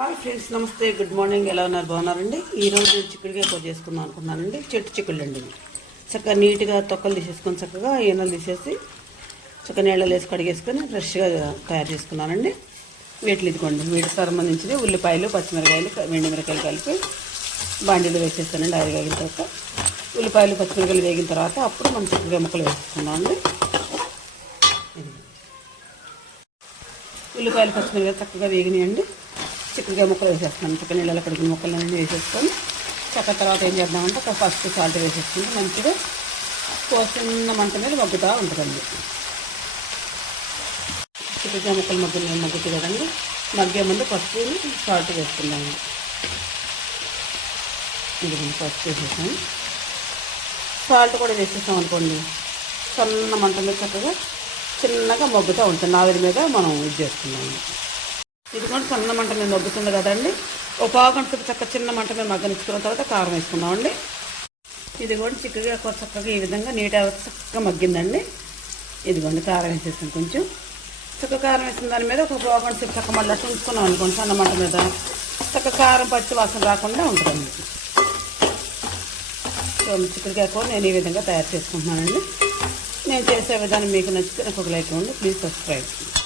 Hi friends నమస్తే good morning. ఎలా ఉన్నారు? బాగున్నారండి? ఈరోజు నేను చిక్కుడుగా కూర చేసుకుందాం అనుకున్నానండి. చెట్టు చిక్కుళ్ళు అండి చక్కగా నీట్గా తొక్కలు తీసేసుకొని చక్కగా ఈనలు తీసేసి చక్కగా నీళ్ళలో వేసి కడిగేసుకొని ఫ్రెష్గా తయారు చేసుకున్నానండి. వీటిలో ఇదిగోండి వీటికి సంబంధించి ఉల్లిపాయలు పచ్చిమిరకాయలు వెండిమిరకాయలు కలిపి బాండీలో వేసేస్తానండి ఆయిల్ వేగిన తర్వాత. ఉల్లిపాయలు పచ్చిమిరకాయలు వేగిన తర్వాత అప్పుడు మనం చిక్కుడుగా ముక్కలు వేసుకున్నామండి ఉల్లిపాయలు పచ్చిమిరకాయలు చక్కగా వేగినాయండి. చిక్కుడుకాయ ముక్కలు వేసేస్తున్నాను చికెన్ నీళ్ళలో కడిగిన ముక్కలు అన్నీ వేసేసుకొని చక్క తర్వాత ఏం చేద్దామంటే ఒక ఫస్ట్ సాల్ట్ వేసేసుకుంటే మంచిగా కోసిన మంట మీద మగ్గుతూ ఉంటుందండి. చిక్కుడుకాయ ముక్కలు మగ్గిన మగ్గుతుంది కదండి. మగ్గే ముందు పసుపు సాల్ట్ వేసుకుందాము ఇది పసుపు వేసేసాను. సాల్ట్ కూడా వేసేసాం అనుకోండి సన్న మంట మీద చక్కగా చిన్నగా మగ్గుతూ ఉంటుంది. ఆవిరి మీద మనం ఇది చేసుకున్నాము ఇది కూడా సన్న మంట మీద మగ్గుతుంది కదండి. ఒక పావు గంట చక్క చిన్న మంట మీద మగ్గనిచ్చుకున్న తర్వాత కారం వేసుకున్నామండి ఇది కూడా చిక్కగా కొ- చక్కగా ఈ విధంగా నీట్ చక్కగా మగ్గిందండి. ఇదిగోండి కారం వేసేసాం కొంచెం. చక్క కారం వేసిన దాని మీద ఒక పావు గంట చక్క మళ్ళీ ఉంచుకున్నాం అనుకోండి సన్న మంట మీద. చక్క కారం పచ్చి వాసన రాకుండా ఉంటుందండి. చిక్కడికాయ కూర నేను ఈ విధంగా తయారు చేసుకుంటున్నానండి. నేను చేసే విధానం మీకు నచ్చితే నాకు ఒక లైక్ ఉంది ప్లీజ్ సబ్స్క్రైబ్.